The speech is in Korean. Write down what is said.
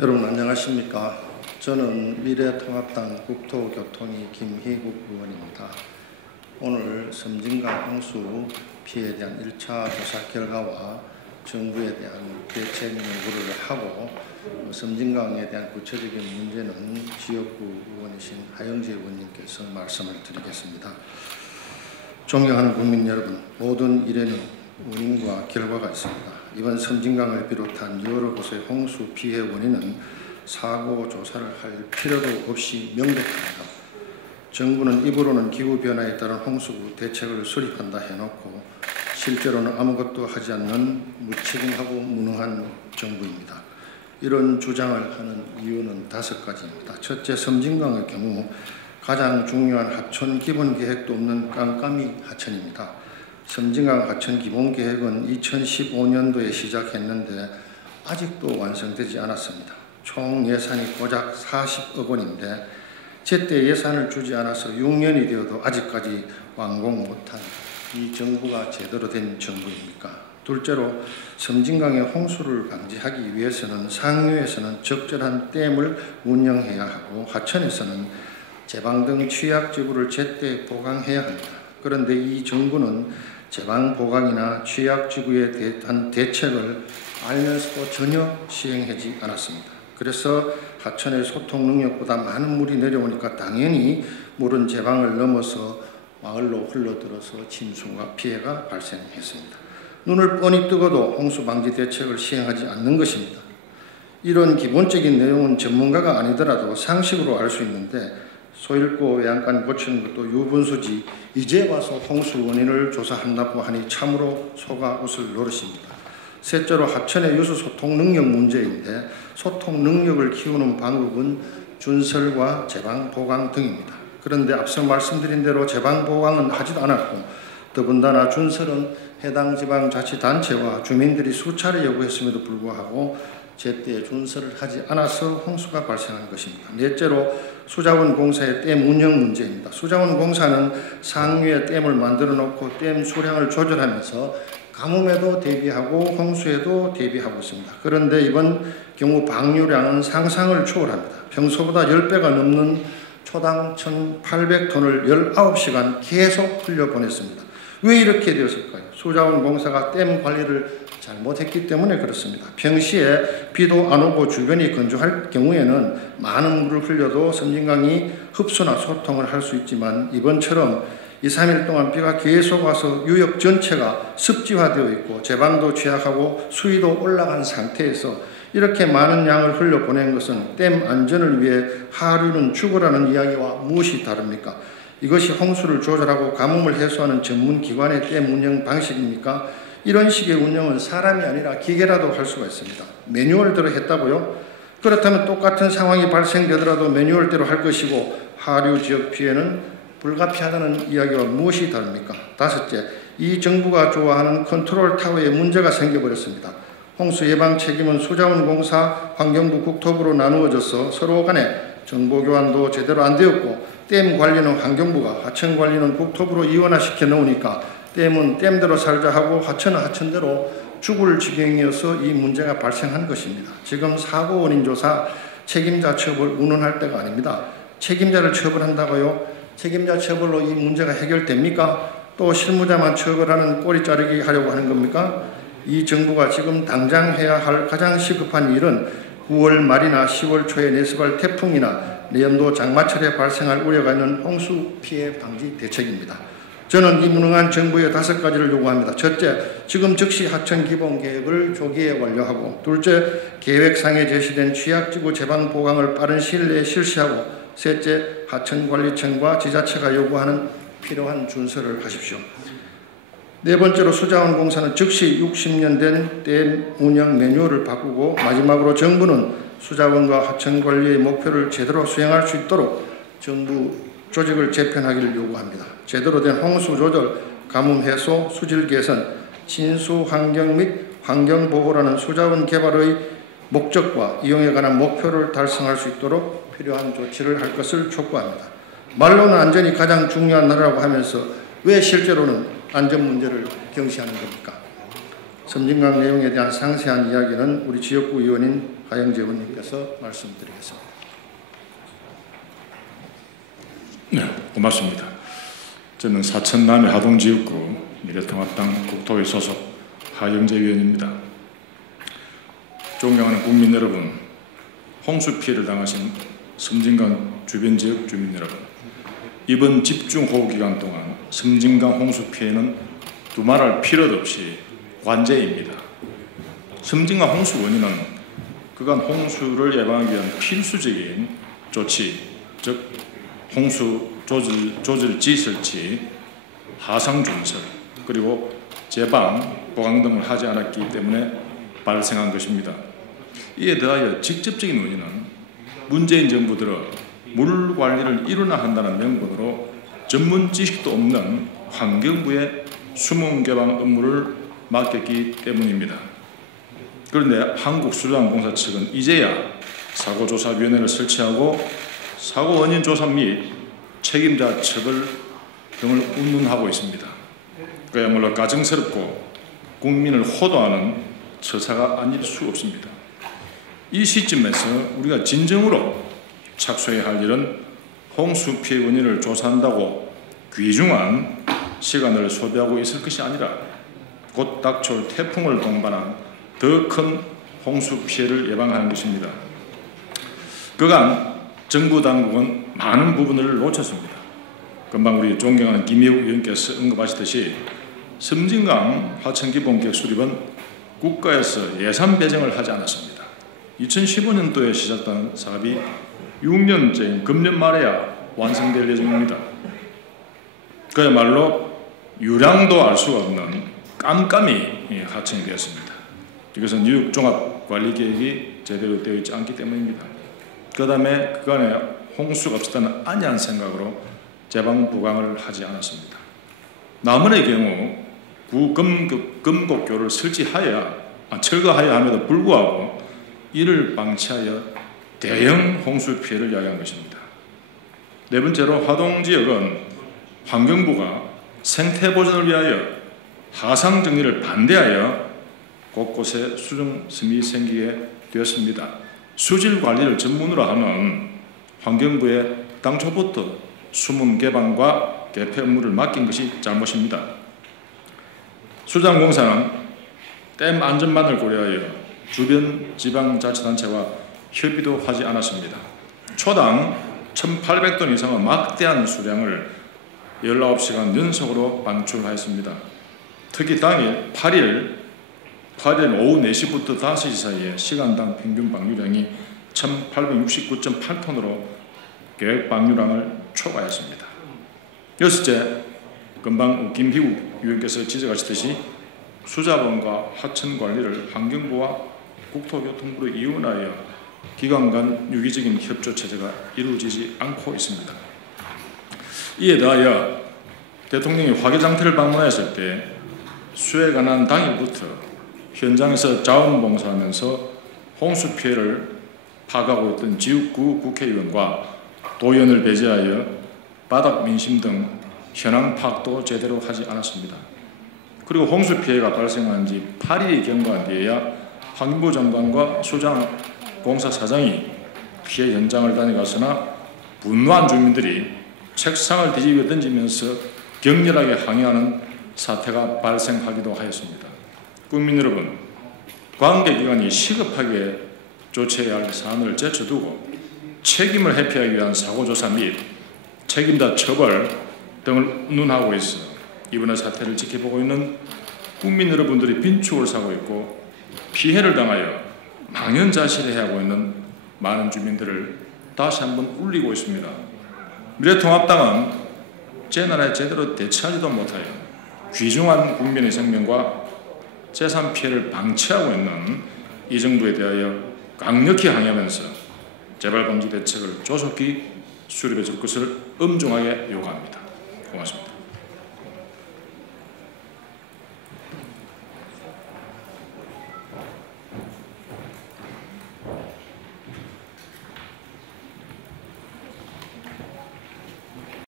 여러분 안녕하십니까? 저는 미래통합당 국토교통위 김희국 의원입니다. 오늘 섬진강 홍수 피해에 대한 1차 조사 결과와 정부에 대한 대책 요구를 하고 섬진강에 대한 구체적인 문제는 지역구 의원이신 하영재 의원님께서 말씀을 드리겠습니다. 존경하는 국민 여러분, 모든 일에는 원인과 결과가 있습니다. 이번 섬진강을 비롯한 여러 곳의 홍수 피해 원인은 사고 조사를 할 필요도 없이 명백합니다. 정부는 입으로는 기후변화에 따른 홍수 대책을 수립한다 해놓고 실제로는 아무것도 하지 않는 무책임하고 무능한 정부입니다. 이런 주장을 하는 이유는 5가지입니다. 첫째, 섬진강의 경우 가장 중요한 하천 기본계획도 없는 깜깜이 하천입니다. 섬진강 하천 기본계획은 2015년도에 시작했는데 아직도 완성되지 않았습니다. 총 예산이 고작 40억 원인데 제때 예산을 주지 않아서 6년이 되어도 아직까지 완공 못한 이 정부가 제대로 된 정부입니까? 둘째로 섬진강의 홍수를 방지하기 위해서는 상류에서는 적절한 댐을 운영해야 하고 하천에서는 제방 등 취약지구를 제때 보강해야 합니다. 그런데 이 정부는 제방 보강이나 취약지구에 대한 대책을 알면서도 전혀 시행하지 않았습니다. 그래서 하천의 소통 능력보다 많은 물이 내려오니까 당연히 물은 제방을 넘어서 마을로 흘러들어서 침수와 피해가 발생했습니다. 눈을 뻔히 뜨고도 홍수 방지 대책을 시행하지 않는 것입니다. 이런 기본적인 내용은 전문가가 아니더라도 상식으로 알 수 있는데 소잃고 외양간 고치는 것도 유분수지 이제 와서 홍수 원인을 조사한다고 하니 참으로 속아 웃을 노릇입니다. 셋째로 하천의 유수 소통 능력 문제인데 소통 능력을 키우는 방법은 준설과 제방 보강 등입니다. 그런데 앞서 말씀드린 대로 제방 보강은 하지도 않았고 더군다나 준설은 해당 지방자치단체와 주민들이 수차례 요구했음에도 불구하고 제때 준설을 하지 않아서 홍수가 발생한 것입니다. 넷째로 수자원 공사의 댐 운영 문제입니다. 수자원 공사는 상류에 댐을 만들어 놓고 댐 수량을 조절하면서 가뭄에도 대비하고 홍수에도 대비하고 있습니다. 그런데 이번 경우 방류량은 상상을 초월합니다. 평소보다 10배가 넘는 초당 1,800톤을 19시간 계속 흘려보냈습니다. 왜 이렇게 되었을까요? 수자원 공사가 댐 관리를 잘못했기 때문에 그렇습니다. 평시에 비도 안 오고 주변이 건조할 경우에는 많은 물을 흘려도 섬진강이 흡수나 소통을 할 수 있지만 이번처럼 2, 3일 동안 비가 계속 와서 유역 전체가 습지화되어 있고 제방도 취약하고 수위도 올라간 상태에서 이렇게 많은 양을 흘려보낸 것은 댐 안전을 위해 하류는 죽으라는 이야기와 무엇이 다릅니까? 이것이 홍수를 조절하고 가뭄을 해소하는 전문기관의 댐 운영 방식입니까? 이런 식의 운영은 사람이 아니라 기계라도 할 수가 있습니다. 매뉴얼대로 했다고요? 그렇다면 똑같은 상황이 발생되더라도 매뉴얼대로 할 것이고 하류 지역 피해는 불가피하다는 이야기와 무엇이 다릅니까? 5째, 이 정부가 좋아하는 컨트롤 타워에 문제가 생겨버렸습니다. 홍수 예방 책임은 수자원공사, 환경부, 국토부로 나누어져서 서로 간에 정보 교환도 제대로 안 되었고 댐 관리는 환경부가, 하천 관리는 국토부로 이원화시켜 놓으니까 댐은 댐대로 살자 하고 하천은 하천대로 죽을 지경이어서 이 문제가 발생한 것입니다. 지금 사고 원인 조사, 책임자 처벌 운운할 때가 아닙니다. 책임자를 처벌한다고요? 책임자 처벌로 이 문제가 해결됩니까? 또 실무자만 처벌하는 꼬리 자르기 하려고 하는 겁니까? 이 정부가 지금 당장 해야 할 가장 시급한 일은 9월 말이나 10월 초에 내수할 태풍이나 내년도 장마철에 발생할 우려가 있는 홍수 피해 방지 대책입니다. 저는 이 무능한 정부의 5가지를 요구합니다. 첫째, 지금 즉시 하천 기본계획을 조기에 완료하고 둘째, 계획상에 제시된 취약지구 제방 보강을 빠른 시일 내에 실시하고 셋째, 하천관리청과 지자체가 요구하는 필요한 준설을 하십시오. 네 번째로 수자원공사는 즉시 60년 된 댐 운영 매뉴얼을 바꾸고 마지막으로 정부는 수자원과 하천관리의 목표를 제대로 수행할 수 있도록 정부 조직을 재편하기를 요구합니다. 제대로 된 홍수 조절, 가뭄 해소, 수질 개선, 친수 환경 및 환경 보호라는 수자원 개발의 목적과 이용에 관한 목표를 달성할 수 있도록 필요한 조치를 할 것을 촉구합니다. 말로는 안전이 가장 중요한 나라라고 하면서 왜 실제로는 안전 문제를 경시하는 겁니까? 섬진강 내용에 대한 상세한 이야기는 우리 지역구 의원인 하영재 의원님께서 말씀드리겠습니다. 네, 고맙습니다. 저는 사천 남해 하동지역구 미래통합당 국토위 소속 하영재 의원입니다. 존경하는 국민 여러분, 홍수 피해를 당하신 섬진강 주변 지역 주민 여러분, 이번 집중호우 기간 동안 섬진강 홍수 피해는 두말할 필요도 없이 관제입니다. 섬진강 홍수 원인은 그간 홍수를 예방하기 위한 필수적인 조치, 즉 홍수 조절지 설치, 하상 준설, 그리고 제방, 보강 등을 하지 않았기 때문에 발생한 것입니다. 이에 더하여 직접적인 원인은 문재인 정부 들어 물 관리를 일원화 한다는 명분으로 전문 지식도 없는 환경부의 수문 개방 업무를 맡겼기 때문입니다. 그런데 한국수자원공사 측은 이제야 사고조사위원회를 설치하고 사고 원인 조사 및 책임자 처벌 등을 운운하고 있습니다. 그야말로 가증스럽고 국민을 호도하는 처사가 아닐 수 없습니다. 이 시점에서 우리가 진정으로 착수해야 할 일은 홍수 피해 원인을 조사한다고 귀중한 시간을 소비하고 있을 것이 아니라 곧 닥쳐올 태풍을 동반한 더 큰 홍수 피해를 예방하는 것입니다. 그간 정부 당국은 많은 부분을 놓쳤습니다. 금방 우리 존경하는 김혜욱 의원께서 언급하시듯이 섬진강 하천기본계획 수립은 국가에서 예산 배정을 하지 않았습니다. 2015년도에 시작된 사업이 6년째인 금년 말에야 완성될 예정입니다. 그야말로 유량도 알 수가 없는 깜깜이 하천이 되었습니다. 이것은 뉴욕종합관리계획이 제대로 되어 있지 않기 때문입니다. 그 다음에 그간에 홍수가 없었다는 안이한 생각으로 제방 보강을 하지 않았습니다. 남원의 경우 구금곡교를 철거하여 함에도 불구하고 이를 방치하여 대형 홍수 피해를 야기한 것입니다. 네 번째로 하동 지역은 환경부가 생태 보존을 위하여 하상 정리를 반대하여 곳곳에 수중섬이 생기게 되었습니다. 수질 관리를 전문으로 하는 환경부에 당초부터 수문 개방과 개폐 업무를 맡긴 것이 잘못입니다. 수자원공사는 댐 안전만을 고려하여 주변 지방자치단체와 협의도 하지 않았습니다. 초당 1,800톤 이상의 막대한 수량을 19시간 연속으로 방출하였습니다. 특히 당일 8일 오후 4시부터 5시 사이에 시간당 평균 방류량이 1,869.8톤으로 계획 방류량을 초과했습니다. 여섯째, 금방 김희욱 의원께서 지적하셨듯이 수자원과 하천 관리를 환경부와 국토교통부로 이원하여 기관 간 유기적인 협조 체제가 이루어지지 않고 있습니다. 이에 더하여 대통령이 화개장터를 방문하였을 때 수해가 난 당일부터 현장에서 자원봉사하면서 홍수 피해를 파악하고 있던 지역구 국회의원과 도의원을 배제하여 바닥 민심 등 현황 파악도 제대로 하지 않았습니다. 그리고 홍수 피해가 발생한 지 8일이 경과한 뒤에야 환경부 장관과 수자원공사 사장이 피해 현장을 다녀갔으나 분노한 주민들이 책상을 뒤집어 던지면서 격렬하게 항의하는 사태가 발생하기도 하였습니다. 국민 여러분, 관계기관이 시급하게 조치해야 할 사안을 제쳐두고 책임을 회피하기 위한 사고조사 및 책임자 처벌 등을 운운하고 있어 이번의 사태를 지켜보고 있는 국민 여러분들이 빈축을 사고 있고 피해를 당하여 망연자실해야 하고 있는 많은 주민들을 다시 한번 울리고 있습니다. 미래통합당은 제 나라에 제대로 대처하지도 못하여 귀중한 국민의 생명과 재산 피해를 방치하고 있는 이 정부에 대하여 강력히 항의하면서 재발 방지 대책을 조속히 수립해 줄 것을 엄중하게 요구합니다.